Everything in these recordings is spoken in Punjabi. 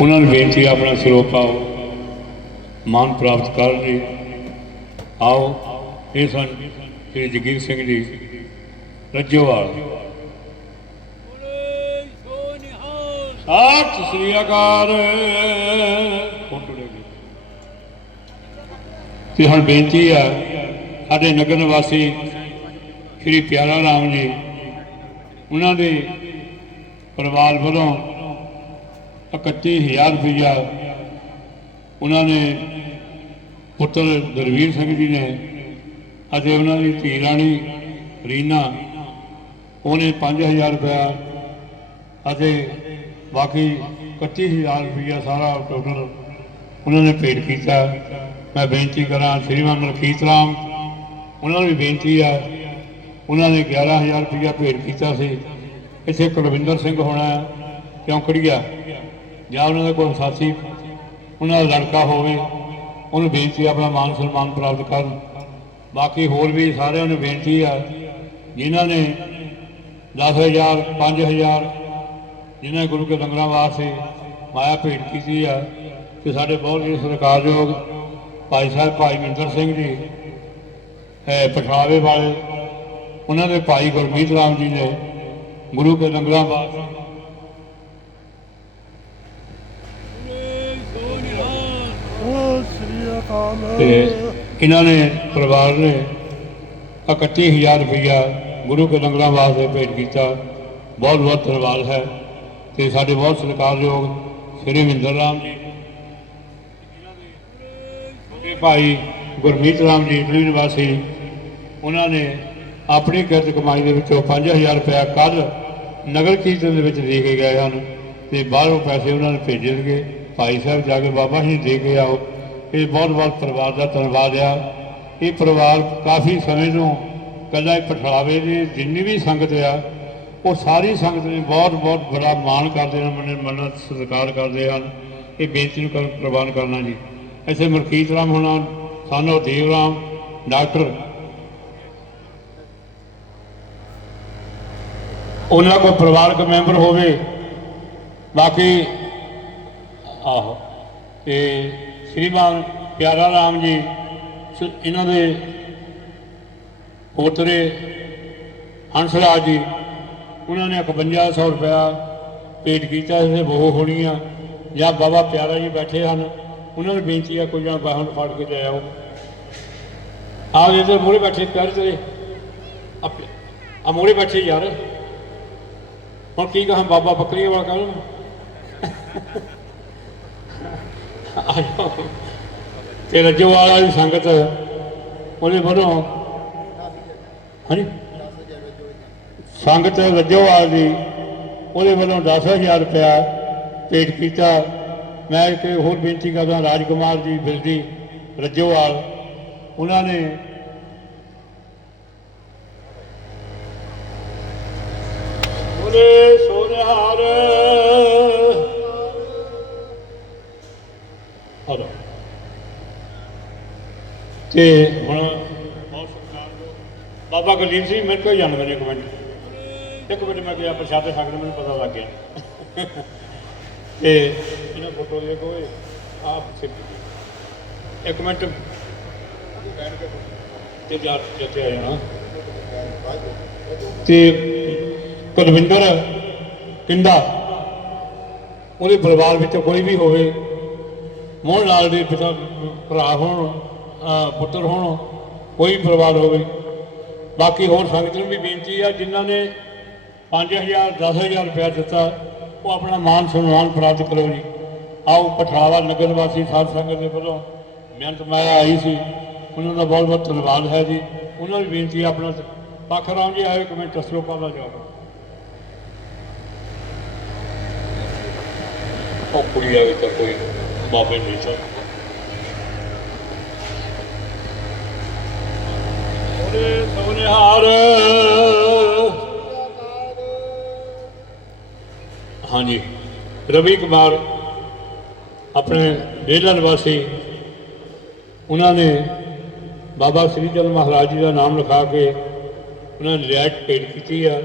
ਉਹਨਾਂ ਨੂੰ ਬੇਨਤੀ ਆਪਣਾ ਸਰੋਪ ਪਾਓ ਮਾਨ ਪ੍ਰਾਪਤ ਕਰਨ ਲਈ। ਆਓ, ਇਹ ਸਨ ਸ੍ਰੀ ਜਗੀਰ ਸਿੰਘ ਜੀ ਰੱਜੋਵਾਲ ਸਤਿ ਸ੍ਰੀ ਅਕਾਲ। ਤੇ ਹੁਣ ਬੇਨਤੀ ਆ, ਸਾਡੇ ਨਗਰ ਨਿਵਾਸੀ ਸ੍ਰੀ ਪਿਆਰਾ ਰਾਮ ਜੀ, ਉਹਨਾਂ ਦੇ ਪਰਿਵਾਰ ਵੱਲੋਂ 31000 ਰੁਪਇਆ ਉਹਨਾਂ ਨੇ ਪੁੱਤਰ ਦਰਵੀਰ ਸਿੰਘ ਜੀ ਨੇ, ਅਤੇ ਉਹਨਾਂ ਦੀ ਧੀ ਰਾਣੀ ਰੀਨਾ, ਉਹਨੇ 5000 ਰੁਪਇਆ ਅਤੇ ਬਾਕੀ 31000 ਰੁਪਇਆ ਸਾਰਾ ਟੋਟਲ ਉਹਨਾਂ ਨੇ ਭੇਟ ਕੀਤਾ। ਮੈਂ ਬੇਨਤੀ ਕਰਾਂ ਸ਼੍ਰੀਮਾਨ ਮਲਕੀਤ ਰਾਮ, ਉਹਨਾਂ ਨੂੰ ਵੀ ਬੇਨਤੀ ਆ, ਉਹਨਾਂ ਨੇ 11000 ਰੁਪਇਆ ਭੇਟ ਕੀਤਾ ਸੀ। ਇੱਥੇ ਕੁਲਵਿੰਦਰ ਸਿੰਘ ਹੋਣਾ ਚੌਂਕੜੀਆ। ਜਾਂ ਉਹਨਾਂ ਦਾ ਕੋਈ ਸਾਥੀ, ਉਹਨਾਂ ਦਾ ਲੜਕਾ ਹੋਵੇ, ਉਹਨੂੰ ਬੇਨਤੀ ਆਪਣਾ ਮਾਨ ਸਨਮਾਨ ਪ੍ਰਾਪਤ ਕਰਨ। ਬਾਕੀ ਹੋਰ ਵੀ ਸਾਰਿਆਂ ਨੂੰ ਬੇਨਤੀ ਆ, ਜਿਨ੍ਹਾਂ ਨੇ 10000 5000 ਜਿਨ੍ਹਾਂ ਗੁਰੂ ਕੇ ਲੰਗਰਾਂ ਵਾਸਤੇ ਮਾਇਆ ਭੇਟ ਕੀਤੀ ਆ, ਤੇ ਸਾਡੇ ਬਹੁਤ ਹੀ ਸਤਿਕਾਰਯੋਗ ਭਾਈ ਸਾਹਿਬ ਭਾਈ ਮਿੰਦਰ ਸਿੰਘ ਜੀ, ਹੈ ਪਠਾਵੇ ਵਾਲੇ, ਉਹਨਾਂ ਦੇ ਭਾਈ ਗੁਰਮੀਤ ਰਾਮ ਜੀ ਨੇ ਗੁਰੂ ਕੇ ਲੰਗਰਾਂ ਵਾਸਤੇ ਸਤਿ ਸ੍ਰੀ ਅਕਾਲ ਤੇ ਇਹਨਾਂ ਨੇ ਪਰਿਵਾਰ ਨੇ 31000 ਰੁਪਇਆ ਗੁਰੂ ਕੇ ਲੰਗਰਾਂ ਵਾਸਤੇ ਭੇਟ ਕੀਤਾ। ਬਹੁਤ ਬਹੁਤ ਧੰਨਵਾਦ ਹੈ ਤੇ ਸਾਡੇ ਬਹੁਤ ਸਤਿਕਾਰਯੋਗ ਸ੍ਰੀ ਮਹਿੰਦਰ ਰਾਮ ਜੀ। ਛੋਟੇ ਭਾਈ ਗੁਰਮੀਤ ਰਾਮ ਜੀ ਇਟਲੀ ਨਿਵਾਸੀ, ਉਹਨਾਂ ਨੇ ਆਪਣੀ ਕਿਰਤ ਕਮਾਈ ਦੇ ਵਿੱਚੋਂ 5000 ਰੁਪਇਆ ਕੱਲ ਨਗਰ ਕੀਰਤਨ ਦੇ ਵਿੱਚ ਦੇ ਕੇ ਗਏ ਹਨ ਤੇ ਬਾਹਰੋਂ ਪੈਸੇ ਉਹਨਾਂ ਨੇ ਭੇਜੇ ਭੇਜਣਗੇ। ਭਾਈ ਸਾਹਿਬ ਜਾ ਕੇ ਬਾਬਾ ਜੀ ਦੇ ਕੇ ਆਓ। ਇਹ ਬਹੁਤ ਬਹੁਤ ਪਰਿਵਾਰ ਦਾ ਧੰਨਵਾਦ ਆ। ਇਹ ਪਰਿਵਾਰ ਕਾਫੀ ਸਮੇਂ ਤੋਂ ਕੱਲਾ ਪਠਾਵੇ ਦੀ ਜਿੰਨੀ ਵੀ ਸੰਗਤ ਆ, ਉਹ ਸਾਰੀ ਸੰਗਤ ਨੇ ਬਹੁਤ ਬਹੁਤ ਬੜਾ ਮਾਣ ਕਰਦੇ ਹਨ ਮਨ ਮਨ ਸਤਿਕਾਰ ਕਰਦੇ ਹਨ। ਇਹ ਬੇਨਤੀ ਨੂੰ ਪ੍ਰਵਾਨ ਕਰਨਾ ਜੀ। ਇੱਥੇ ਮਲਕੀਤ ਰਾਮ ਹੋਣਾ, ਸਾਨੂੰ ਦੇਵ ਰਾਮ, ਡਾਕਟਰ। ਉਹਨਾਂ ਕੋਲ ਪਰਿਵਾਰਕ ਮੈਂਬਰ ਹੋਵੇ। ਬਾਕੀ, ਆਹੋ, ਤੇ ਸ਼੍ਰੀਮਾਨ ਪਿਆਰਾ ਰਾਮ ਜੀ ਇਹਨਾਂ ਦੇ ਪੋਤਰੇ ਹੰਸਰਾਜ ਜੀ, ਉਹਨਾਂ ਨੇ 5100 ਰੁਪਇਆ ਪੇਟ ਕੀਤਾ ਇਸੇ ਬਹੁ ਹੋਣੀਆਂ ਜਾਂ ਬਾਬਾ ਪਿਆਰਾ ਜੀ ਬੈਠੇ ਹਨ, ਉਹਨਾਂ ਨੂੰ ਬੇਨਤੀ ਆ, ਕੋਈ ਜਾਂ ਬਾਹਰ ਫੜ ਕੇ ਲੈ ਆਓ। ਆ ਜੇ ਤੇ ਮੂਹਰੇ ਬੈਠੇ ਪਿਆਰੇ ਤੇਰੇ। ਆ ਮੂਹਰੇ ਬੈਠੇ ਯਾਰ। ਹੁਣ ਕੀ ਕਹਾਂ, ਬਾਬਾ ਬੱਕਰੀਆਂ ਵਾਲਾ ਕਰ ਤੇ ਰੱਜੋ ਵਾਲਾ ਦੀ ਸੰਗਤ ਉਹਦੇ ਵੱਲੋਂ ਹਾਂਜੀ? ਸੰਗਤ ਰੱਜੋਵਾਲ ਦੀ, ਉਹਦੇ ਵੱਲੋਂ 10000 ਰੁਪਇਆ ਪੇਟ ਕੀਤਾ। ਮੈਂ ਇੱਕ ਹੋਰ ਬੇਨਤੀ ਕਰਦਾ ਰਾਜਕੁਮਾਰ ਜੀ ਬਿਰਦੀ ਰੱਜੋਵਾਲ ਉਹਨਾਂ ਨੇ ਬੋਲੇ ਸੋਨਹਾਰ ਹਲੋ ਤੇ ਹੁਣ ਬਹੁਤ ਸਤਿਕਾਰਯੋਗ ਬਾਬਾ ਗੁਰਦੀਪ ਸਿੰਘ, ਮੇਰੇ ਕੋਲ ਜਾਣ ਮੈਨੂੰ ਇੱਕ ਮਿੰਟ। ਇੱਕ ਮਿੰਟ ਮੈਂ ਗਿਆ ਪ੍ਰਸ਼ਾਦੇ ਛਕਣ ਮੈਨੂੰ ਪਤਾ ਲੱਗ ਗਿਆ। ਤੇ ਇਹਨਾਂ ਫੋਟੋ ਦੇ ਕੋਈ ਆਪ ਇੱਕ ਮਿੰਟ। ਤੇ ਜਾ, ਜਿੱਥੇ ਆ। ਜਾਣਾ ਤੇ ਕੁਲਵਿੰਦਰ ਕਿੰਦਾ? ਉਹਦੇ ਪਰਿਵਾਰ ਵਿੱਚੋਂ ਕੋਈ ਵੀ ਹੋਵੇ ਮੋਹਨ ਲਾਲ ਦੇ ਪਿਤਾ, ਭਰਾ ਹੋਣ ਪੁੱਤਰ ਹੋਣ, ਕੋਈ ਪਰਿਵਾਰ ਹੋਵੇ। ਬਾਕੀ ਹੋਰ ਸੰਗਤ ਨੂੰ ਵੀ ਬੇਨਤੀ ਆ, ਜਿਨ੍ਹਾਂ ਨੇ 5000 10000 ਰੁਪਇਆ ਦਿੱਤਾ, ਉਹ ਆਪਣਾ ਮਾਨ ਸਨਮਾਨ ਪ੍ਰਾਪਤ ਕਰੋ ਜੀ। ਆਓ ਪਠਾਵਾ ਨਗਰ ਵਾਸੀ ਸਾਧ ਸੰਗਤ ਦੇ ਵੱਲੋਂ ਮਿਹਨਤ ਮਾਇਆ ਆਈ ਸੀ, ਉਹਨਾਂ ਦਾ ਬਹੁਤ ਬਹੁਤ ਧੰਨਵਾਦ ਹੈ ਜੀ। ਉਹਨਾਂ ਦੀ ਬੇਨਤੀ ਆਪਣਾ, ਪੱਖ ਰਾਮ ਜੀ, ਆਇਓ ਕਮੈਂਟ ਸਰੋਪਾ ਦਾ ਜਵਾਬ ਉਹ ਕੁੜੀ ਆਵੇ ਤਾਂ ਕੋਈ ਬਾਬੇ ਨਹੀਂ ਤਾਂ ਉਹਦੇ ਸੋਨਿਹਾਰ ਹਾਂਜੀ, ਰਵੀ ਕੁਮਾਰ ਆਪਣੇ ਡੇਲਾ ਨਿਵਾਸੀ ਉਹਨਾਂ ਨੇ ਬਾਬਾ ਸ੍ਰੀ ਚੰਦ ਮਹਾਰਾਜ ਜੀ ਦਾ ਨਾਮ ਲਿਖਾ ਕੇ ਉਹਨਾਂ ਨੇ ਰਿਆਇਤ ਭੇਟ ਕੀਤੀ ਆ।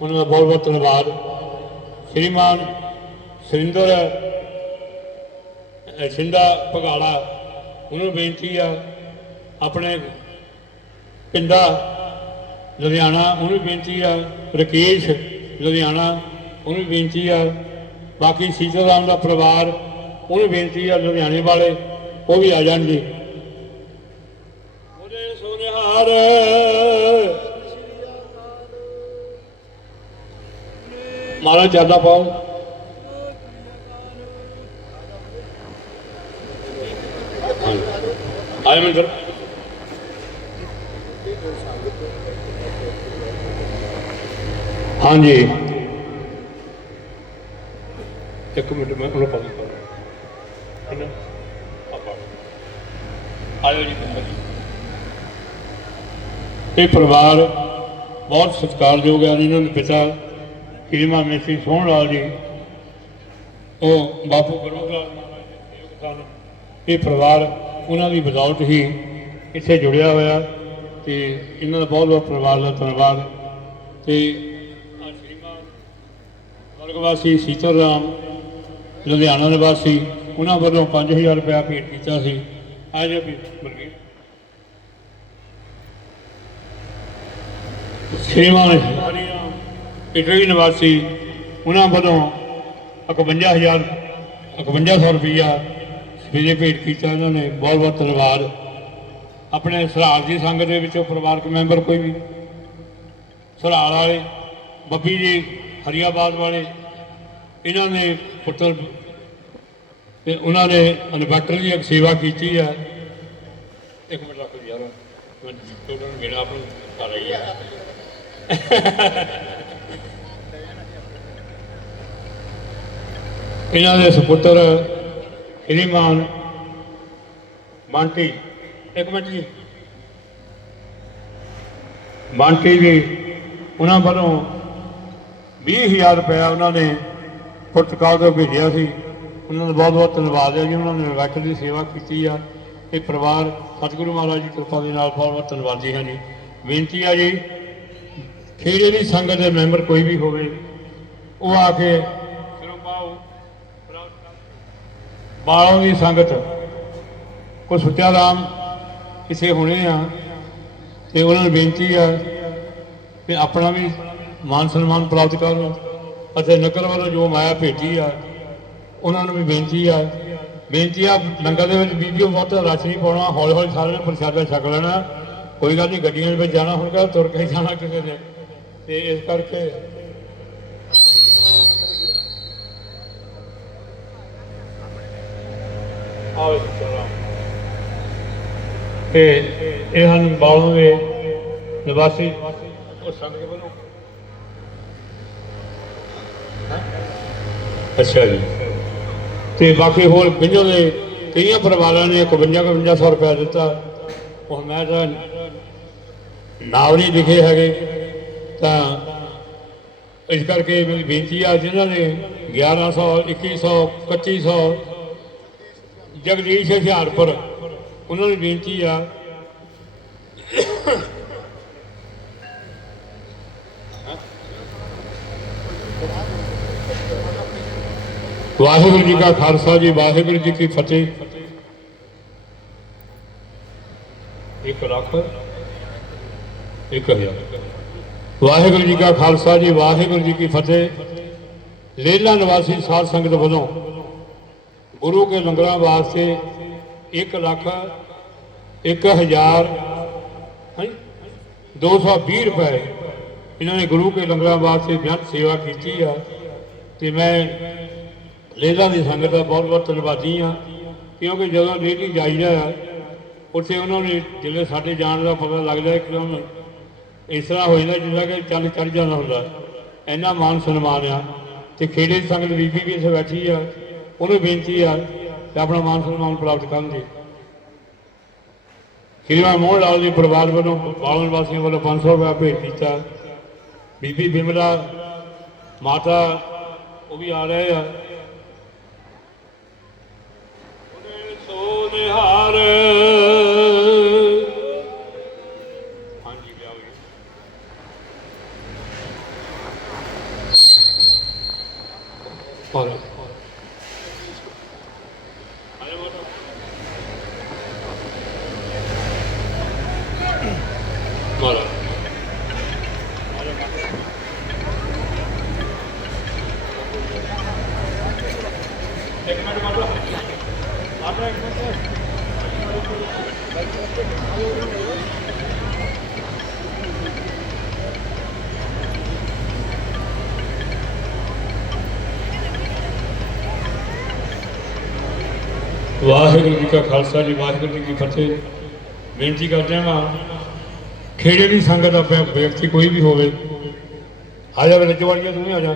ਉਹਨਾਂ ਦਾ ਬਹੁਤ ਬਹੁਤ ਧੰਨਵਾਦ। ਸ਼੍ਰੀਮਾਨ ਸੁਰਿੰਦਰ ਅ, ਸਿੰਦਾ ਭਗਾਲਾ ਉਹਨੂੰ ਬੇਨਤੀ ਆ ਆਪਣੇ ਪਿੰਡਾ ਲੁਧਿਆਣਾ ਉਹਨੂੰ ਬੇਨਤੀ ਆ ਰਕੇਸ਼ ਲੁਧਿਆਣਾ ਉਹਨੂੰ ਬੇਨਤੀ ਆ ਬਾਕੀ ਸੀਤਾਰਾਮ ਦਾ ਪਰਿਵਾਰ ਉਹਨੂੰ ਬੇਨਤੀ ਆ ਲੁਧਿਆਣੇ ਵਾਲੇ ਉਹ ਵੀ ਆ ਜਾਣਗੇ ਉਹਦੇ ਸੋਨਿਹਾਰ ਮਾਰਾ ਜ਼ਿਆਦਾ ਪਾਓ। ਆਏ ਮੰਦਰ ਹਾਂਜੀ। ਇੱਕ ਮਿੰਟ ਮੈਂ ਉਹਨੂੰ ਪਾ ਦੂੰ ਇਹਨਾਂ ਆਪਾਂ ਆਇਓ ਜੀ ਇਹ ਪਰਿਵਾਰ ਬਹੁਤ ਸਤਿਕਾਰਯੋਗ ਹੈ ਇਹਨਾਂ ਦੇ ਪਿਤਾ ਸ਼੍ਰੀਮਾਨ ਮੇਸੀ ਸੋਹਣ ਲਾਲ ਜੀ। ਉਹ ਬਾਪੂ ਸਨ ਇਹ ਪਰਿਵਾਰ ਉਹਨਾਂ ਦੀ ਬਦੌਲਤ ਹੀ ਇੱਥੇ ਜੁੜਿਆ ਹੋਇਆ ਤੇ ਇਹਨਾਂ ਦਾ ਬਹੁਤ ਬਹੁਤ ਪਰਿਵਾਰ ਦਾ ਧੰਨਵਾਦ। ਤੇ ਆ ਸ਼੍ਰੀਮਾਨ ਵਰਗਵਾਸੀ ਸੀਤਾਰਾਮ ਲੁਧਿਆਣਾ ਨਿਵਾਸੀ, ਉਹਨਾਂ ਵੱਲੋਂ 5000 ਰੁਪਇਆ ਭੇਟ ਕੀਤਾ ਸੀ। ਅੱਜ ਵੀ ਬਲਗੀ ਸ਼੍ਰੀਮਾਨ ਹਰੀਰਾਮ ਇਟਲੀ ਨਿਵਾਸੀ, ਉਹਨਾਂ ਵੱਲੋਂ 51000 5100 ਰੁਪਇਆ ਵਿਜੇ ਭੇਟ ਕੀਤਾ ਇਹਨਾਂ ਨੇ, ਬਹੁਤ ਬਹੁਤ ਧੰਨਵਾਦ। ਆਪਣੇ ਸਰਾਲ ਦੀ ਸੰਗਤ ਦੇ ਵਿੱਚੋਂ ਪਰਿਵਾਰਕ ਮੈਂਬਰ ਕੋਈ ਵੀ ਸਰਾਲ ਵਾਲੇ, ਬੱਬੀ ਜੀ, ਹਰੀਆਬਾਦ ਵਾਲੇ, ਇਹਨਾਂ ਨੇ ਪੁੱਤਰ ਤੇ ਉਹਨਾਂ ਨੇ ਇਨਵਰਟਰ ਦੀ ਇੱਕ ਸੇਵਾ ਕੀਤੀ ਹੈ ਇੱਕ ਮਿੰਟ ਰੱਖੋ ਯਾਰ, ਮੈਂ ਟੋਟਲ ਮੇਰਾ ਆਪ ਕਰ ਰਹੀ ਹੈ ਇਹਨਾਂ ਦੇ ਸੁਪੁੱਤਰ ਸ਼੍ਰੀਮਾਨ ਬੰਟੀ ਇੱਕ ਮਿੰਟ ਜੀ। ਬੰਟੀ ਜੀ ਉਹਨਾਂ ਵੱਲੋਂ 20000 ਰੁਪਇਆ ਉਹਨਾਂ ਨੇ ਪੁਰਤਗਾਲ ਤੋਂ ਭੇਜਿਆ ਸੀ। ਉਹਨਾਂ ਦਾ ਬਹੁਤ ਬਹੁਤ ਧੰਨਵਾਦ ਹੈ ਜੀ, ਉਹਨਾਂ ਨੇ ਇਨਵਰਟਰ ਦੀ ਸੇਵਾ ਕੀਤੀ ਆ। ਇਹ ਪਰਿਵਾਰ ਸਤਿਗੁਰੂ ਮਹਾਰਾਜ ਦੀ ਕਿਰਪਾ ਦੇ ਨਾਲ ਬਹੁਤ ਬਹੁਤ ਧੰਨਵਾਦੀ ਹਾਂ ਜੀ ਬੇਨਤੀ ਆ ਜੀ ਖੇੜੇ ਦੀ ਸੰਗਤ ਦੇ ਮੈਂਬਰ ਕੋਈ ਵੀ ਹੋਵੇ, ਉਹ ਆ ਕੇ ਸਿਰੋਂ ਪਾਓ। ਬਾਲੋਂ ਦੀ ਸੰਗਤ ਕੋ ਸੁੱਚਾ ਰਾਮ ਕਿਸੇ ਹੋਣੇ ਆ, ਤੇ ਉਹਨਾਂ ਨੂੰ ਬੇਨਤੀ ਆ ਕਿ ਆਪਣਾ ਵੀ ਮਾਨ ਸਨਮਾਨ ਪ੍ਰਾਪਤ ਕਰਨ। ਅਤੇ ਨਗਰ ਵੱਲੋਂ ਜੋ ਮਾਇਆ ਭੇਜੀ ਆ, ਉਹਨਾਂ ਨੂੰ ਵੀ ਬੇਨਤੀ ਆ ਬੇਨਤੀ ਆ ਲੰਗਰ ਦੇ ਵਿੱਚ ਵੀਡੀਓ ਬਹੁਤ ਰਸ਼ ਨਹੀਂ ਪਾਉਣਾ ਹੌਲੀ ਹੌਲੀ ਸਾਰਿਆਂ ਨੇ ਪ੍ਰਸ਼ਾਦਾ ਛਕ ਲੈਣਾ। ਕੋਈ ਗੱਲ ਨਹੀਂ, ਗੱਡੀਆਂ ਦੇ ਵਿੱਚ ਜਾਣਾ ਹੋਊਗਾ ਤੁਰ ਕੇ ਜਾਣਾ ਕਿਸੇ ਨੇ। ਤੇ ਇਸ ਕਰਕੇ ਚਲੋ ਤੇ ਇਹ ਹਨ ਬਾਲੋਂ ਦੇ ਨਿਵਾਸੀ। ਉਹ ਸੰਗ ਬਨੋ ਅੱਛਾ ਜੀ। ਤੇ ਬਾਕੀ ਹੋਰ ਬਿੰਜੋ ਦੇ ਕਈਆਂ ਪਰਿਵਾਰਾਂ ਨੇ 51 5100 ਰੁਪਏ ਦਿੱਤਾ। ਉਹ ਮੈਂ ਤਾਂ ਨਾਮ ਨਹੀਂ ਲਿਖੇ ਹੈਗੇ। ਤਾਂ ਇਸ ਕਰਕੇ ਮੇਰੀ ਬੇਨਤੀ ਆ ਜਿਨ੍ਹਾਂ ਨੇ 1100 2100 2500 ਜਗਦੀਸ਼ ਹੁਸ਼ਿਆਰਪੁਰ ਉਹਨਾਂ ਨੂੰ ਬੇਨਤੀ ਆ। ਵਾਹਿਗੁਰੂ ਜੀ ਕਾ ਖਾਲਸਾ ਜੀ, ਵਾਹਿਗੁਰੂ ਜੀ ਕੀ ਫਤਿਹ। ਇੱਕ ਲੱਖ ਇੱਕ ਹਜ਼ਾਰ। ਵਾਹਿਗੁਰੂ ਜੀ ਕਾ ਖਾਲਸਾ ਜੀ, ਵਾਹਿਗੁਰੂ ਜੀ ਕੀ ਫਤਿਹ। ਲੇਲਾ ਨਿਵਾਸੀ ਸਾਧ ਸੰਗਤ ਵੱਲੋਂ ਗੁਰੂ ਕੇ ਲੰਗਰਾਂ ਵਾਸਤੇ 1 ਲੱਖ 1000 ਹਾਂਜੀ 220 ਰੁਪਏ ਇਹਨਾਂ ਨੇ ਗੁਰੂ ਕੇ ਲੰਗਰਾਂ ਵਾਸਤੇ ਬੇਅੰਤ ਸੇਵਾ ਕੀਤੀ ਆ। ਤੇ ਮੈਂ ਲੇਲਾ ਦੀ ਸੰਗਤ ਦਾ ਬਹੁਤ ਬਹੁਤ ਧੰਨਵਾਦੀ ਆ ਕਿਉਂਕਿ ਜਦੋਂ ਲੇਡੀ ਜਾਈਦਾ ਆ, ਉੱਥੇ ਉਹਨਾਂ ਨੇ ਜਿਹੜੇ ਸਾਡੇ ਜਾਣ ਦਾ ਪਤਾ ਲੱਗਦਾ ਹੈ ਕਿ ਉਹਨਾਂ ਇਸ ਤਰ੍ਹਾਂ ਹੋ ਜਾਂਦਾ ਜਿੱਦਾਂ ਕਿ ਚੱਲ ਚੜ ਜਾਂਦਾ ਹੁੰਦਾ। ਇੰਨਾ ਮਾਨ ਸਨਮਾਨ ਆ। ਤੇ ਖੇੜੇ ਦੀ ਸੰਗਤ ਬੀਬੀ ਵੀ ਇੱਥੇ ਬੈਠੀ ਆ। ਉਹਨੂੰ ਬੇਨਤੀ ਆ ਕਿ ਆਪਣਾ ਮਾਨ ਸਨਮਾਨ ਪ੍ਰਾਪਤ ਕਰਨ ਜੀ। ਸ਼੍ਰੀਮਾਨ ਮੋਹਨ ਲਾਲ ਜੀ ਪਰਿਵਾਰ ਵੱਲੋਂ ਬਾਲਣ ਵਾਸੀਆਂ ਵੱਲੋਂ 500 ਰੁਪਏ ਭੇਟ ਕੀਤਾ। ਬੀਬੀ ਬਿਮਲਾ, ਮਾਤਾ, ਉਹ ਵੀ ਆ ਰਹੇ ਆ। ਸੋਨਿਹਾਰ। ਹਾਂਜੀ, ਲਿਆਓ ਜੀ। ਵਾਹਿਗੁਰੂ ਜੀ ਕਾ ਖਾਲਸਾ ਜੀ, ਵਾਹਿਗੁਰੂ ਜੀ ਕੀ ਫਤਿਹ। ਬੇਨਤੀ ਕਰਦੇ ਹਾਂ ਖੇੜੇ ਦੀ ਸੰਗਤ ਦਾ ਵਿਅਕਤੀ ਕੋਈ ਵੀ ਹੋਵੇ, ਆ ਜਾ ਰਜਵਾੜੀਆ ਤੂੰ ਵੀ ਆ ਜਾ।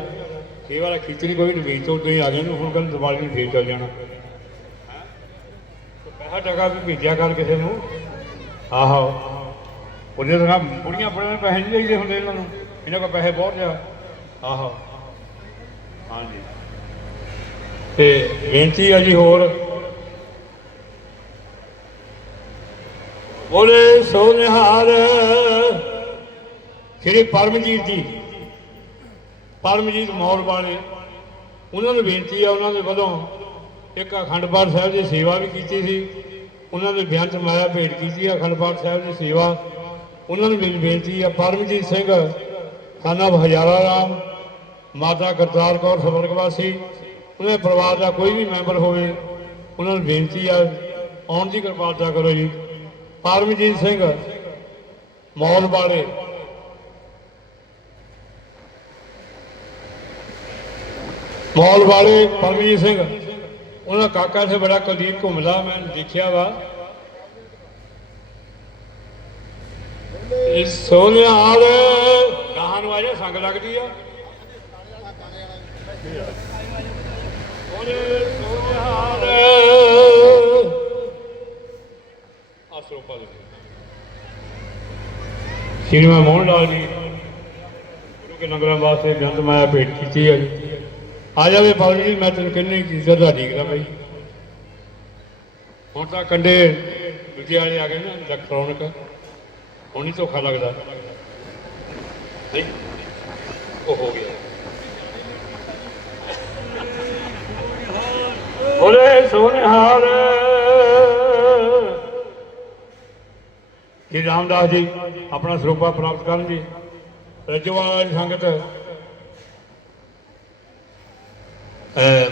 ਕਈ ਵਾਰ ਖਿੱਚਣੀ ਕੋਈ ਨਹੀਂ ਵੇਚ ਤੋਂ, ਤੁਸੀਂ ਆ ਗਏ ਨੂੰ ਹੁਣ ਕੱਲ ਦਿਵਾਲੀ ਨੂੰ ਫੇਰ ਚੱਲ ਜਾਣਾ। ਤੇ ਪੈਸਾ ਵੀ ਭੇਜਿਆ ਕਰ ਕਿਸੇ ਨੂੰ। ਆਹੋ। ਉਹਦੇ ਤਾਂ ਬੁੜੀਆਂ ਬੜੀਆਂ ਪੈਸੇ ਨਹੀਂ ਦੇਈਦੇ ਹੁੰਦੇ ਇਹਨਾਂ ਨੂੰ। ਇਹਨਾਂ ਕੋਲ ਪੈਸੇ ਬਹੁਤ ਜਾ ਆਹੋ। ਹਾਂਜੀ। ਤੇ ਬੇਨਤੀ ਆ ਜੀ ਹੋਰ। ਬੋਲੇ ਸੋਨਿਹਾਲ ਸ੍ਰੀ ਪਰਮਜੀਤ ਜੀ। ਪਰਮਜੀਤ ਮੌਲ ਵਾਲੇ ਉਹਨਾਂ ਨੂੰ ਬੇਨਤੀ ਆ, ਉਹਨਾਂ ਦੇ ਵੱਲੋਂ ਇੱਕ ਅਖੰਡ ਪਾਠ ਸਾਹਿਬ ਦੀ ਸੇਵਾ ਵੀ ਕੀਤੀ ਸੀ। ਉਹਨਾਂ ਦੇ ਬਿਆਨ ਚ ਮਾਇਆ ਭੇਟ ਕੀਤੀ ਅਖੰਡ ਪਾਠ ਸਾਹਿਬ ਦੀ ਸੇਵਾ। ਉਹਨਾਂ ਨੂੰ ਮੇਰੀ ਬੇਨਤੀ ਆ, ਪਰਮਜੀਤ ਸਿੰਘ, ਖਾਨਾ ਹਜ਼ਾਰਾ ਰਾਮ, ਮਾਤਾ ਕਰਤਾਰ ਕੌਰ ਸਵਰਗਵਾਸੀ ਉਹਨਾਂ ਦੇ ਪਰਿਵਾਰ ਦਾ ਕੋਈ ਵੀ ਮੈਂਬਰ ਹੋਵੇ, ਉਹਨਾਂ ਨੂੰ ਬੇਨਤੀ ਆ, ਆਉਣ ਦੀ ਕਿਰਪਾਲਤਾ ਕਰੋ ਜੀ। ਪਰਮਜੀਤ ਸਿੰਘ ਮੌਲ ਵਾਲੇ ਮੌਲ ਵਾਲੇ ਪਰਮਜੀਤ ਸਿੰਘ ਉਹਨਾਂ ਕਾਕਾ ਸੇ ਬੜਾ ਕੁਲਦੀਪ ਘੁੰਮਦਾ, ਮੈਂ ਦੇਖਿਆ ਵਾ। ਇਸ ਸੋਨਿਆਲ ਗਾਹਾਂ ਨੂੰ ਆ ਸੰਗ ਲੱਗਦੀ ਆ। ਸ਼੍ਰੀ ਮੋਹਨ ਲਾਲ ਜੀ, ਗੁਰੂ ਕੇ ਨਗਰਾਂ ਵਾਸਤੇ ਬੇਅੰਤ ਮਾਇਆ ਭੇਟ ਕੀਤੀ ਹੈ। ਜੀ ਆ ਜਾਵੇ ਬਾਬੂ ਜੀ, ਮੈਂ ਤੈਨੂੰ ਕਹਿੰਨੀ ਕੀ ਜ਼ਰਦਾ ਠੀਕਦਾ ਭਾਈ ਹੁਣ ਤਾਂ ਕੰਡੇ ਦੂਜੇ ਵਾਲੇ ਆ ਗਏ ਨਾ ਇਲੈਕਟ੍ਰੋਨਿਕ ਹੁਣ ਹੀ ਧੋਖਾ ਲੱਗਦਾ। ਨਹੀਂ, ਉਹ ਹੋ ਗਿਆ। ਬੋਲੇ ਸੋਨਿਹਾਰ। ਜੀ ਰਾਮਦਾਸ ਜੀ ਆਪਣਾ ਸਰੂਪਾ ਪ੍ਰਾਪਤ ਕਰਨ ਜੀ ਰਜਵਾਲਾ ਸੰਗਤ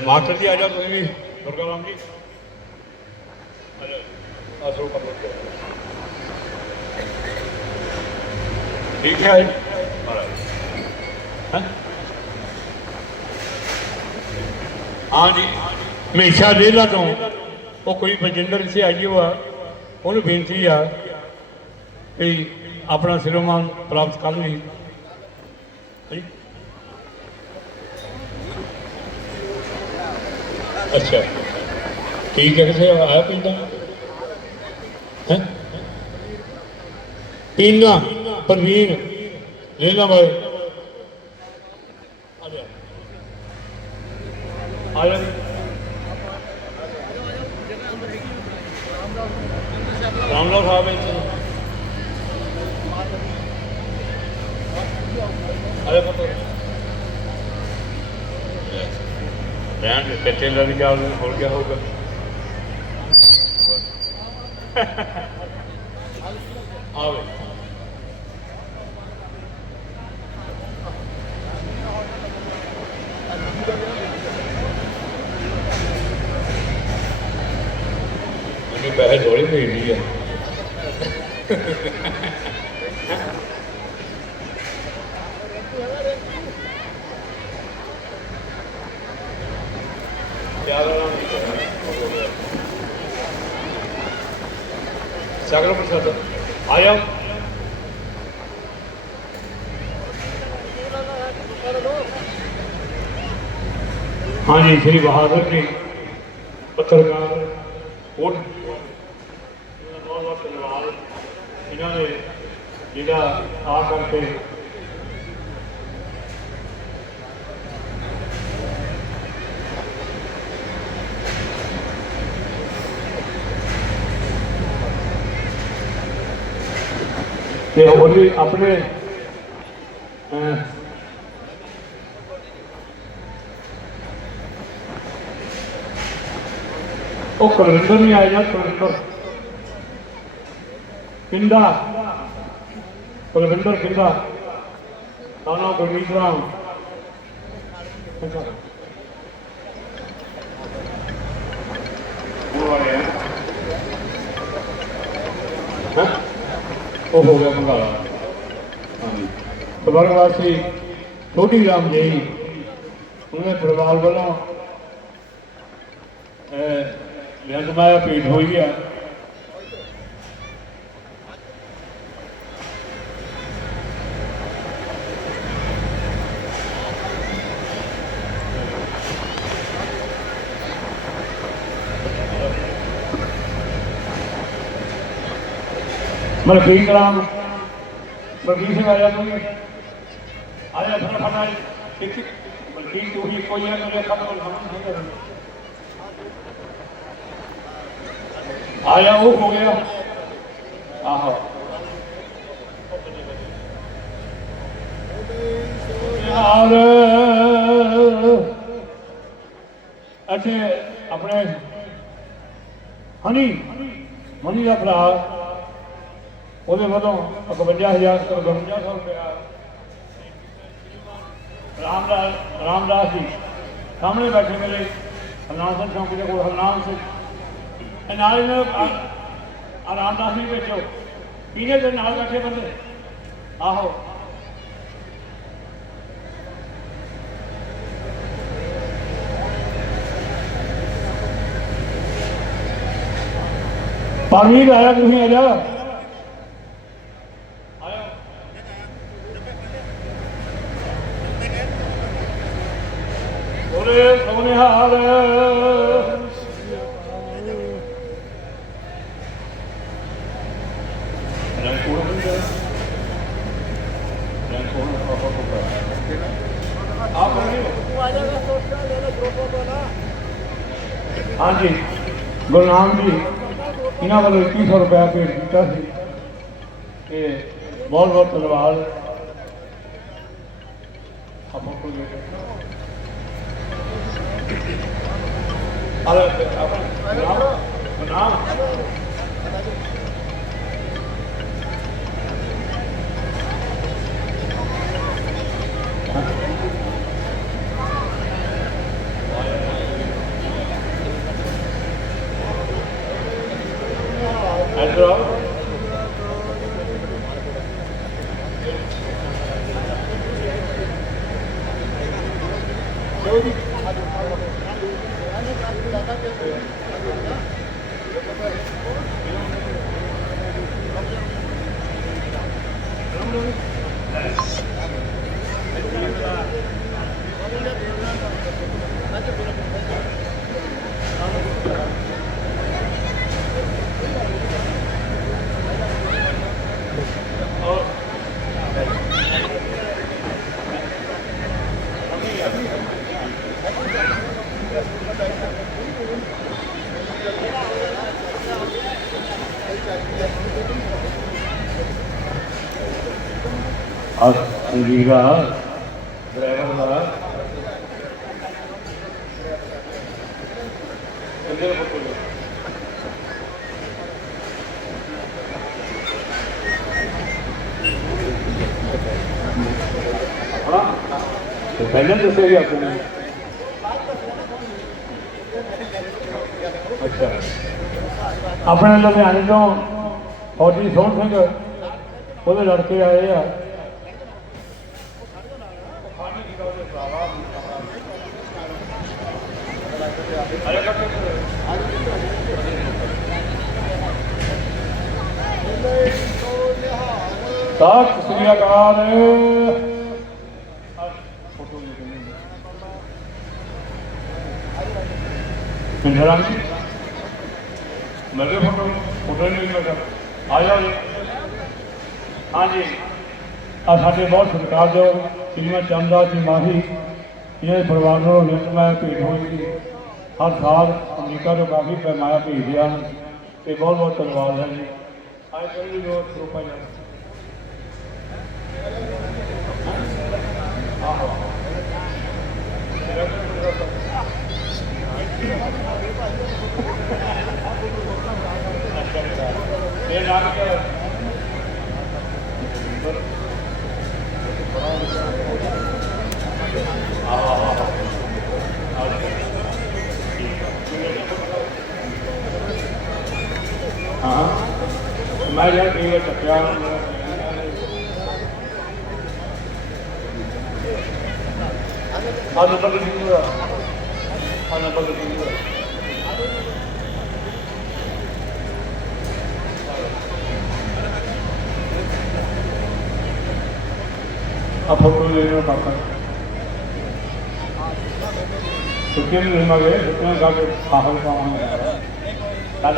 ਮਾਸਟਰ ਜੀ, ਆ ਜਾਓ ਤੁਸੀਂ ਵੀ ਦੁਰਗਾ ਜੀ। ਆ ਜਾਓ। ਆ ਸਰੂਪਾ ਪ੍ਰਾਪਤ ਠੀਕ ਹੈ ਹਾਂ। ਜੀ। ਹਮੇਸ਼ਾ ਜੇਲਾ ਤੋਂ। ਉਹ ਕੋਈ ਬਜਿੰਦਰ ਸੀ ਆਈਓ ਆ। ਉਹਨੂੰ ਬੇਨਤੀ ਆ ਵੀ ਆਪਣਾ ਸਿਰੋਮਾਨ ਪ੍ਰਾਪਤ ਕਰ ਲਈ। ਹਾਂਜੀ। ਅੱਛਾ। ਠੀਕ ਹੈ ਕਿਸੇ ਆਇਆ ਪਿੰਡਾ ਹੈ? ਪੀਨਾ, ਪ੍ਰਵੀਨ ਲੈਣਾ ਬਾਈ। ਆ ਰਾਮਲਾਲ ਸਾਹਿਬ ਇੱਥੇ। ਅਰੇ ਪੁੱਤ ਬੈਂਡ ਕੱਚੇ ਲੱਗ ਜਾ ਹੋ ਗਿਆ ਹੋਊਗਾ। ਆਵੇ। ਮੈਨੂੰ ਪੈਸੇ ਥੋੜੀ ਭੇਜਦੀ ਆ ਸਾਗਰ ਪ੍ਰਸਾਦ ਆ ਜਾਓ ਹਾਂਜੀ ਸ੍ਰੀ ਬਹਾਦਰ ਜੀ, ਪੱਤਰਕਾਰ ਕੋਟ ਬਹੁਤ ਬਹੁਤ ਧੰਨਵਾਦ। ਇਹਨਾਂ ਨੇ ਜਿਹੜਾ ਆ ਕਰਕੇ ਤੇ ਹੋਰ ਵੀ ਆਪਣੇ ਉਹ ਕੁਲਵਿੰਦਰ ਨਹੀਂ ਆਇਆ ਕੁਲਵਿੰਦਰ। ਪਿੰਡਾ। ਕੁਲਵਿੰਦਰ ਪਿੰਡਾ। ਨਾਨਾ ਗੁਰਮੀਤ ਰਾਮ। ਉਹ ਹੋ? ਗਿਆ ਮੰਗਾਲਾ। ਹਾਂਜੀ। ਸਵਰਗ ਵਾਸੀ ਛੋਟੀ ਰਾਮ ਜੀ। ਉਹਨੇ ਪਰਿਵਾਰ ਵੱਲੋਂ ਇਹ ਭੇਟ ਹੋਈ ਆ। ਮਲਕੀਤ ਰਾਮ ਮਲਕੀਤ ਸਿੰਘ ਆਇਆ ਤੂੰ ਆਇਆ ਫਟਾ ਫਟਾ ਇੱਕ ਮਲਕੀਤ, ਤੂੰ ਹੀ ਕੋਈ ਆ ਮੇਰੇ ਖਤਮ ਨਹੀਂ ਕਰ ਆਇਆ ਉਹ ਹੋ ਗਿਆ। ਆਹੋ। ਯਾਰ। ਅੱਛੇ ਆਪਣੇ ਹਨੀ ਮਨੀ ਦਾ ਭਰਾ, ਉਹਦੇ ਵੱਲੋਂ 51000 ਤੋਂ 5200 ਰੁਪਇਆ। ਰਾਮਦਾਸ ਰਾਮਦਾਸ ਜੀ, ਸਾਹਮਣੇ ਬੈਠੇ ਮੇਰੇ ਹਰਨਾਮ ਸਿੰਘ ਚੌਂਕੀ ਦੇ ਕੋਲ, ਹਰਨਾਮ ਸਿੰਘ। ਨਾਲ ਇਹਨਾਂ ਆ ਰਾਮਦਾਸ ਜੀ ਵਿੱਚੋਂ ਦੇ ਨਾਲ ਬੈਠੇ ਬੰਦੇ ਆਹੋ ਪਰਮੀਤ ਆਇਆ ਤੁਸੀਂ ਆ ਜਾ ਆਇਓ ਸੋਨੇ ਹਾਲ ਰੰਗਪੁਰ ਬੰਦੇ ਰੰਗਪੁਰ ਪਾਪਾ ਕੋਲ ਆਪ ਹਾਂਜੀ ਗੁਰਨਾਮ ਜੀ ਇਹਨਾਂ ਵੱਲੋਂ 2100 ਰੁਪਇਆ ਭੇਟ ਕੀਤਾ ਸੀ। ਤੇ ਬਹੁਤ ਬਹੁਤ ਧੰਨਵਾਦ ਆਪਾਂ ਕੋਲ ਆਲੇ ਆਪਣਾ ਨਾਮ ਨਾਮ ਐਡਰੋ ਆ ਸੰਜੀਵਾ ਡਰਾਈਵਰ ਦਾ ਪਹਿਲਾਂ ਦੱਸਿਆ ਸੀ। ਆਪਨੇ ਅੱਛਾ। ਆਪਣੇ ਲੁਧਿਆਣੇ ਤੋਂ ਫੌਜੀ ਸੋਹਣ ਸਿੰਘ, ਉਹਦੇ ਲੜਕੇ ਆਏ ਆ। ਸਤਿ ਸ੍ਰੀ ਅਕਾਲ। ਪਿੰਡਰਾ ਜੀ। ਮੇਰੇ ਫੋਟੋ? ਫੋਟੋ ਨਹੀਂ ਲੱਗਾ ਆ ਜਾਓ ਜੀ। ਹਾਂਜੀ। ਆ ਸਾਡੇ ਬਹੁਤ ਸਤਿਕਾਰਯੋਗ ਸ਼੍ਰੀਮਤੀ ਚੰਦਾ ਜੀ ਮਾਹੀ। ਇਹ ਪਰਿਵਾਰ ਨੂੰ ਨਿਤ ਮੈਂ ਭੇਟ ਹੋਈ ਸੀ। ਹਰ ਸਾਲ ਅਮਰੀਕਾ ਤੋਂ ਕਾਫੀ ਪੈਮਾਇਆ ਹਨ। ਤੇ ਬਹੁਤ ਬਹੁਤ ਧੰਨਵਾਦ ਹੈ ਜੀ। ਆਏ ਕੋਈ ਜੋ ਰੂਪਾ ਜੀ ਆਹੋ ਇਹ میں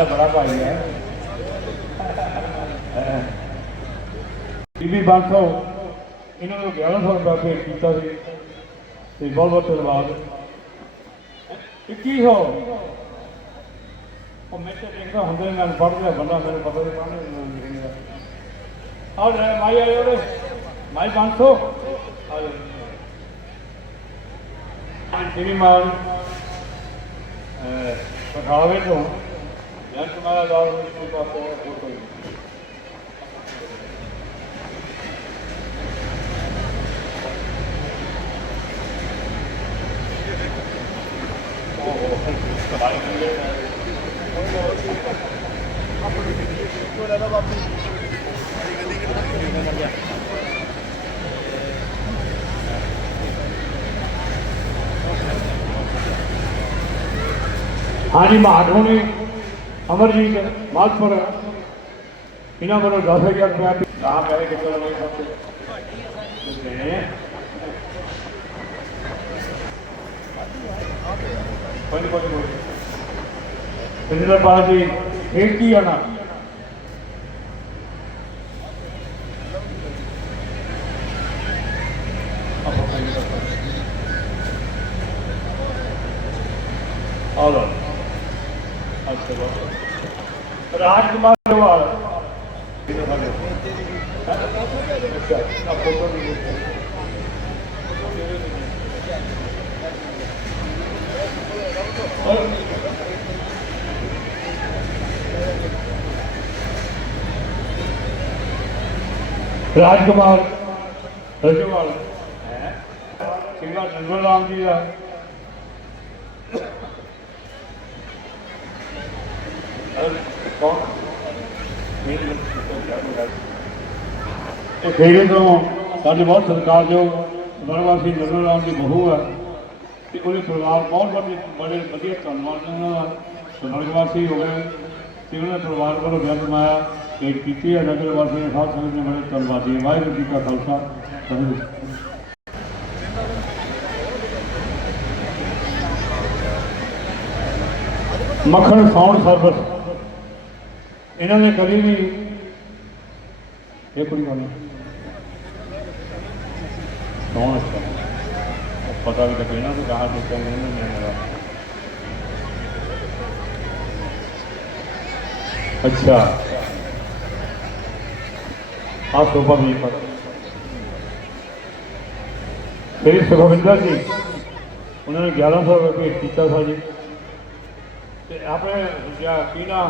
بڑا پائی ہے ਬੀਬੀ ਬਾਂਸੋ ਇਹਨਾਂ ਨੂੰ 1100 ਰੁਪਏ ਭੇਟ ਕੀਤਾ ਸੀ ਤੇ ਬਹੁਤ ਬਹੁਤ ਧੰਨਵਾਦ। ਕੀ ਹੋ? ਉਹ ਮੈਂ ਤੇ ਦੇਖਦਾ ਹੁੰਦੇ ਮੈਂ ਪੜ੍ਹ ਬੰਦਾ, ਮੈਨੂੰ ਪਤਾ ਨਹੀਂ ਪੜ੍ਹਨੇ ਨਹੀਂ ਲੈ, ਮਾਈ ਆਇਓ ਰੇ ਮਾਈ ਬਾਂਸੋ ਆ ਸ਼੍ਰੀਮਾਨ ਪਠਾਵੇ ਤੋਂ ਜਨ ਮਾਇਆ ਲਾਲ ਕੋਈ ਪਾਸੇ ਹੋਰ ਕੋਈ ਹਾਂਜੀ ਮਹਾਟੋਣੀ ਅਮਰਜੀਤ ਮਾਲਪੁਰ ਇਹਨਾਂ ਵੱਲੋਂ 10000 ਰੁਪਏ ਕਹਾ ਪੈਸੇ ਕਿੱਥੇ ਲਵੇ ਸਭ ਕੋਈ ਕੋਈ ਕੋਈ ਪਿੰਦਰ ਪਾਜੀ ਇਹ ਕੀ ਆਣਾ ਆ ਲਓ ਅੱਛਾ ਬਾਬਾ ਰਾਜਕੁਮਾਰ। ਗਰਵਾਲ ਇਹਦਾ ਸਾਡੇ ਅੱਛਾ ਰਜਵਾਲ ਹੈ ਸਿੰਘਾ ਜਨਰਲ ਰਾਮ ਜੀ ਦਾ? ਕੌਣ ਇਹ ਫੇਰੇ ਤੋਂ ਸਾਡੇ ਬਹੁਤ ਸਤਿਕਾਰਯੋਗ ਵਰਵਾਸੀ ਜਨਰਲ ਰਾਮ ਦੀ ਬਹੂ ਹੈ ਤੇ ਉਹਦੇ ਪਰਿਵਾਰ ਬਹੁਤ ਬੜੇ ਬੜੇ ਵਧੀਆ ਧੰਨਵਾਦ ਉਹਨਾਂ ਦਾ ਸੁਨਰਗਵਾਸੀ ਹੋ ਗਏ। ਤੇ ਉਹਨਾਂ ਦੇ ਪਰਿਵਾਰ ਵੱਲੋਂ ਬੇਅੰਤ ਮਾਇਆ ਭੇਟ ਕੀਤੀ ਹੈ। ਨਗਰ ਵਾਸੀ ਸਾਧ ਸੰਗਤ ਦੇ ਬੜੇ ਧੰਨਵਾਦੀ ਹਾਂ। ਵਾਹਿਗੁਰੂ ਜੀ ਕਾ ਖਾਲਸਾ। ਮੱਖਣ ਸਾਊਂਡ ਸਰਵਿਸ ਇਹਨਾਂ ਨੇ ਕਦੀ ਵੀ ਇਹ ਕੋਈ ਗੱਲ ਕੌਣ ਹੈ ਪਤਾ ਵੀ ਤਾਂ ਕਿਹਨਾਂ ਨੂੰ ਕਹਾ ਦਿੱਤਾ ਨਹੀਂ ਮੇਰਾ ਅੱਛਾ। ਆ ਸੋਪਾ ਵੀ ਪਰ ਫਿਰ ਸੁਖਵਿੰਦਰ ਜੀ ਉਹਨਾਂ ਨੇ 1100 ਰੁਪਏ ਭੇਟ ਕੀਤਾ ਸਾ ਜੀ ਤੇ ਆਪਣੇ ਜਾਂ ਕੀ ਨਾ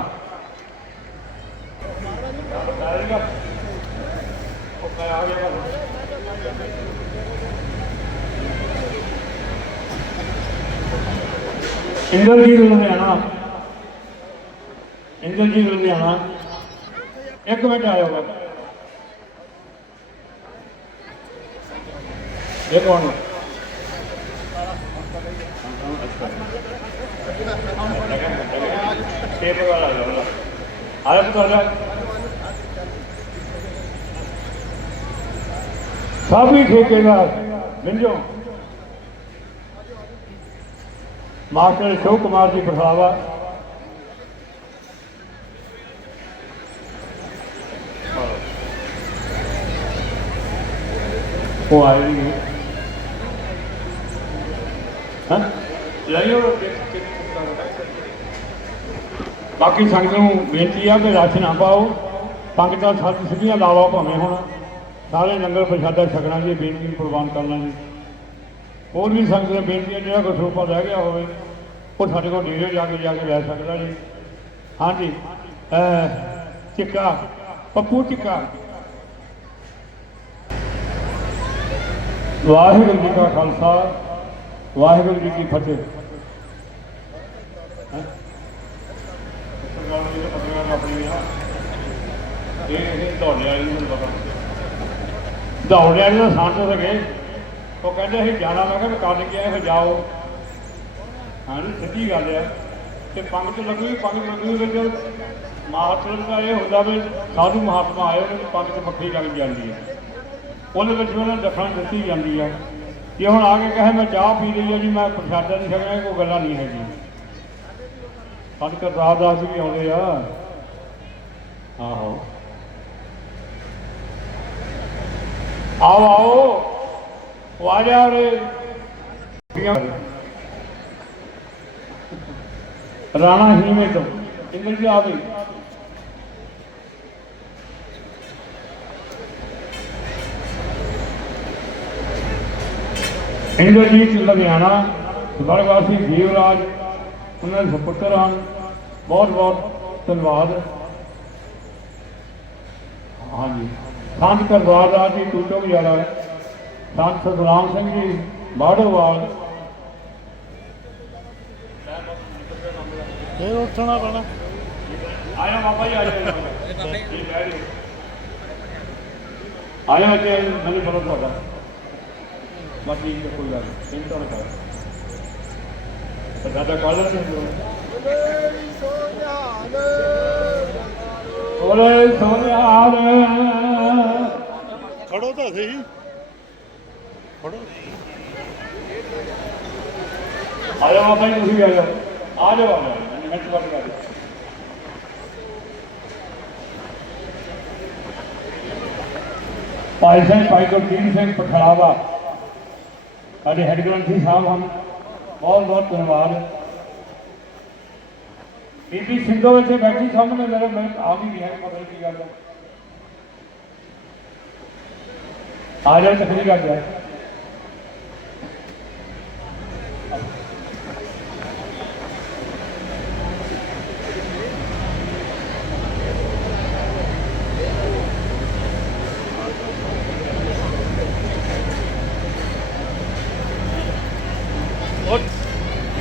ਉਹ ਕਹਿ ਆ ਗਿਆ ਇੰਦਰਜੀਤ ਲੁਧਿਆਣਾ ਇੰਦਰਜੀਤ ਲੁਧਿਆਣਾ ਇੱਕ ਮਿੰਟ ਆਇਓ ਬਾਬਾ ਇਹ ਕੌਣ ਹੈ? ਟੇਪ ਵਾਲਾ ਆ ਆਇਆ ਪਤਾ ਲੱਗਾ ਸਾਬੀ ਠੇਕੇਦਾਰ ਮਿੰਜੋ। ਮਾਸਟਰ ਸ਼ਿਵ ਕੁਮਾਰ ਜੀ ਬਰਸਾਵਾ ਉਹ ਆਏ ਨਹੀਂ ਹਾਂ ਲਾਈਓ ਬਾਕੀ ਸੰਗਤ ਨੂੰ ਬੇਨਤੀ ਆ ਕਿ ਰਸ਼ ਨਾ ਪਾਓ। ਸੰਗਤਾਂ ਸੱਤ ਸਿੱਧੀਆਂ ਲਾ ਲਓ ਭਾਵੇਂ ਹੁਣ। ਸਾਰੇ ਲੰਗਰ ਪ੍ਰਸ਼ਾਦਾ ਛਕਣਾ ਜੀ, ਬੇਨਤੀ ਨੂੰ ਪ੍ਰਵਾਨ ਕਰਨਾ ਜੀ। ਹੋਰ ਵੀ ਸੰਗਤ ਨੇ ਬੇਨਤੀ ਹੈ ਜਿਹੜਾ ਕੋਈ ਸਰੂਪਾ ਰਹਿ ਗਿਆ ਹੋਵੇ, ਉਹ ਸਾਡੇ ਕੋਲ ਨੇੜੇ ਜਾ ਕੇ ਜਾ ਕੇ ਲੈ ਸਕਦਾ ਜੀ। ਹਾਂਜੀ। ਚਿੱਕਾ। ਪੱਪੂ ਚਿੱਕਾ। ਵਾਹਿਗੁਰੂ ਜੀ ਕਾ ਖਾਲਸਾ, ਵਾਹਿਗੁਰੂ ਜੀ ਕੀ ਫਤਿਹ ਹੈਂ? ਸਰਕਾਰ ਨੇ ਜਿਹੜਾ ਪੱਤਰਕਾਰ ਆਪਣੀ ਵੀ ਨਾ, ਇਹ ਵਾਲੇ ਨੂੰ ਇਹਨੂੰ ਮੈਨੂੰ ਪਤਾ ਦੌੜਿਆ ਇਹਦਾ ਸਾਂਟੋ ਗਏ। ਉਹ ਕਹਿੰਦੇ ਅਸੀਂ ਜਾਣਾ, ਮੈਂ ਕਿਹਾ ਵੀ ਕੱਲ ਗਿਆ ਫਿਰ ਜਾਓ। ਹਾਂ, ਸਿੱਧੀ ਗੱਲ ਆ। ਤੇ ਪੰਗਤ ਲੱਗੂਗੀ ਪੰਗਤ ਲੱਗੂਗੀ ਵਿੱਚ ਮਹਾਤਮ ਦਾ ਇਹ ਹੁੰਦਾ ਵੀ ਸਾਧੂ ਮਹਾਤਮਾ ਆਏ ਉਹਨਾਂ ਦੀ ਪੰਗਤ ਵੱਖਰੀ ਲੱਗ ਜਾਂਦੀ ਹੈ ਉਹਦੇ ਵਿੱਚ ਉਹਨਾਂ ਨੂੰ ਦੱਖਣ ਦਿੱਤੀ ਜਾਂਦੀ ਹੈ ਜੇ ਹੁਣ ਆ ਕੇ ਕਹੇ, ਮੈਂ ਚਾਹ ਪੀ ਲਈ ਆ ਜੀ, ਮੈਂ ਪ੍ਰਸ਼ਾਦਾ ਨਹੀਂ ਛਕਣਾ ਕੋਈ ਗੱਲਾਂ ਨਹੀਂ ਹੈਗੀ ਪੰਜ ਕਰਤਾਰ ਦਾਸ ਵੀ ਆਉਂਦੇ ਆ। ਆਹੋ। ਆਓ ਆਓ ਉਹ ਆ ਜਾ ਰੇ ਰਾਣਾ ਹੀਮੇ ਤੋਂ ਇੰਦਰ ਜੀ ਆ ਗਈ ਇੰਦਰਜੀਤ ਲੁਧਿਆਣਾ ਸਵਰਗਵਾਸੀ ਜੀਵਰਾਜ ਉਹਨਾਂ ਦੇ ਸੁਪੁੱਤਰ ਹਨ ਬਹੁਤ ਬਹੁਤ ਧੰਨਵਾਦ ਹਾਂਜੀ ਸੰਤ ਕਰਵਾਰ ਰਾਜ ਜੀ ਟੂਟੋ ਗੁਜਾਰਾ ਸੰਤ ਸਤਨਾਮ ਸਿੰਘ ਜੀ ਬਾੜੋਵਾਲ ਫੇਰ ਉੱਠਣਾ ਪੈਣਾ। ਆਇਆ ਬਾਬਾ ਜੀ ਆਇਆ ਆਇਆ ਕਿ ਮੈਨੂੰ ਪਤਾ ਤੁਹਾਡਾ। ਬਾਕੀ ਇਹ ਕੋਈ ਗੱਲ ਨਹੀਂ। ਇੰਟਰ ਕਰ ਪਰ ਦਾਦਾ ਕਾਲ ਨਹੀਂ ਓਲੇ ਸੋਨਿਆਰ ਖੜੋ ਤਾਂ ਸਹੀ। ਖੜੋ। ਆਇਆ ਬਾਬਾ ਜੀ, ਤੁਸੀਂ ਵੀ ਆਇਆ ਆ ਜਾਓ ਆ ਮਿੰਟ ਬਾਅਦ ਕਰ ਭਾਈ ਸਿੰਘ ਭਾਈ ਗੁਰਦੀਪ ਸਿੰਘ ਪਠਾਵਾ ਸਾਡੇ ਹੈਡ ਗ੍ਰੰਥੀ ਸਾਹਿਬ ਹਨ। ਬਹੁਤ ਬਹੁਤ ਧੰਨਵਾਦ। ਬੀਬੀ ਸਿੰਧੂ ਇੱਥੇ ਬੈਠੀ, ਸਾਹਮਣੇ ਮੇਰੇ ਮੈਂ ਆ ਵੀ ਨਹੀਂ ਹੈ ਪਤਾ ਨਹੀਂ ਕੀ ਗੱਲ। ਹੈ ਆ ਜਾ ਤਕਰੀ ਕਰ ਜਾ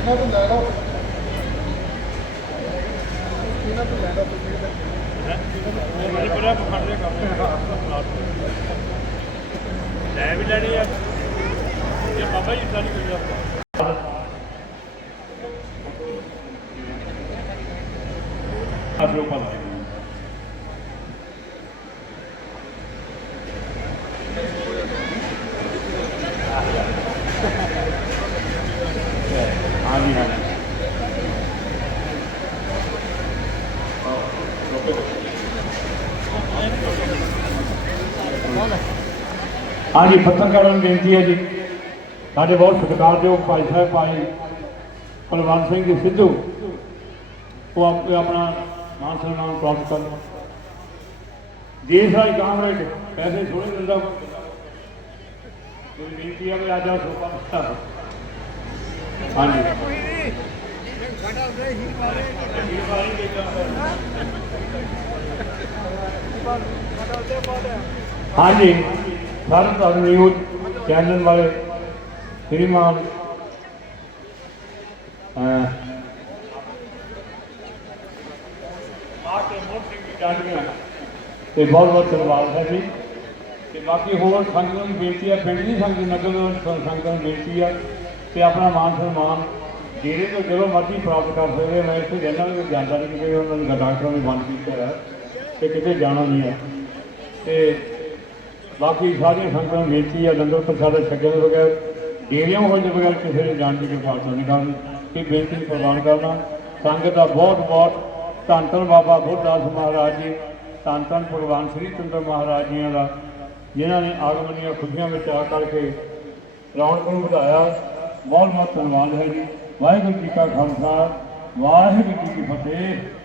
ਇਹਨਾਂ ਤੋਂ ਲੈ ਲਓ ਇਹਨਾਂ ਤੋਂ ਲੈ ਲਓ ਮੇਰੇ ਪੂਰਾ ਪਖੰਡ ਦੇ ਕੰਮ ਲੈ ਵੀ ਲੈਣੀ ਆ ਇਹ ਬਾਬਾ ਹਾਂਜੀ ਹਾਂਜੀ ਹਾਂਜੀ ਪੱਤਰਕਾਰਾਂ ਨੂੰ ਬੇਨਤੀ ਹੈ ਜੀ। ਸਾਡੇ ਬਹੁਤ ਸਤਿਕਾਰਯੋਗ ਭਾਈ ਸਾਹਿਬ, ਭਾਈ ਕੁਲਵੰਤ ਸਿੰਘ ਜੀ ਸਿੱਧੂ, ਉਹ ਆਪਣਾ ਮਾਨ ਸਨਮਾਨ ਪ੍ਰਾਪਤ ਕਰਨ। ਦੇਸ਼ ਰਾਜ ਕਾਂਗਰਸ ਪੈਸੇ ਥੋੜੇ ਦਿੰਦਾ ਕੋਈ ਬੇਨਤੀ ਹੈ ਵੀ ਅੱਜ ਸੋਪਾ ਦਿੱਤਾ ਹਾਂਜੀ। ਹਾਂਜੀ। ਸਾਰੇ ਤੁਹਾਨੂੰ ਨਿਊਜ਼ ਚੈਨਲ ਵਾਲੇ ਸ਼੍ਰੀਮਾਨ ਅਹ ਤੇ ਬਹੁਤ ਬਹੁਤ ਧੰਨਵਾਦ ਹੈ ਜੀ। ਤੇ ਬਾਕੀ ਹੋਰ ਸੰਗਤਾਂ ਨੂੰ ਬੇਨਤੀ ਹੈ ਪਿੰਡ ਦੀ ਸੰਗਤ ਨਗਰ ਸੰਗਤਾਂ ਨੂੰ ਬੇਨਤੀ ਹੈ ਕਿ ਆਪਣਾ ਮਾਨ ਸਨਮਾਨ ਜਿਹੜੇ ਤੋਂ ਜਦੋਂ ਮਰਜ਼ੀ ਪ੍ਰਾਪਤ ਕਰ ਸਕਦੇ। ਮੈਂ ਇੱਥੇ ਰਹਿਣਾ ਵੀ ਜਾਂਦਾ ਨਹੀਂ ਕਿ ਉਹਨਾਂ ਨੂੰ ਡਾਕਟਰਾਂ ਨੇ ਬੰਦ ਕੀਤਾ ਹੈ ਤੇ ਕਿਤੇ ਜਾਣਾ ਨਹੀਂ ਹੈ। ਤੇ ਬਾਕੀ ਸਾਰੀਆਂ ਸੰਗਤਾਂ ਨੂੰ ਬੇਨਤੀ ਹੈ ਲੰਗਰ ਪ੍ਰਸ਼ਾਦਾ ਛਕਣ ਤੋਂ ਬਗੈਰ ਡੇਰਿਆਂ ਹੋਣ ਦੇ ਬਗੈਰ ਕਿਸੇ ਨੇ ਜਾਣ ਦੀ ਕੋਈ ਨਹੀਂ ਕਰਨੀ ਇਹ ਬੇਨਤੀ ਪ੍ਰਵਾਨ ਕਰਨਾ ਸੰਗਤ ਦਾ ਬਹੁਤ ਬਹੁਤ ਧੰਨ ਧੰਨ ਬਾਬਾ ਗੁਰਦਾਸ ਮਹਾਰਾਜ ਜੀ, ਧੰਨ ਧੰਨ ਭਗਵਾਨ ਸ੍ਰੀ ਚੰਦਰ ਮਹਾਰਾਜ ਜੀਆਂ ਦਾ, ਜਿਨ੍ਹਾਂ ਨੇ ਆਗਮਨੀਆਂ ਖੁਸ਼ੀਆਂ ਵਿੱਚ ਆ ਕਰਕੇ ਰੌਣਕ ਨੂੰ ਵਧਾਇਆ। ਬਹੁਤ ਬਹੁਤ ਧੰਨਵਾਦ ਹੈ ਜੀ। ਵਾਹਿਗੁਰੂ ਜੀ ਕਾ ਖਾਲਸਾ, ਵਾਹਿਗੁਰੂ ਜੀ ਕੀ ਫਤਿਹ।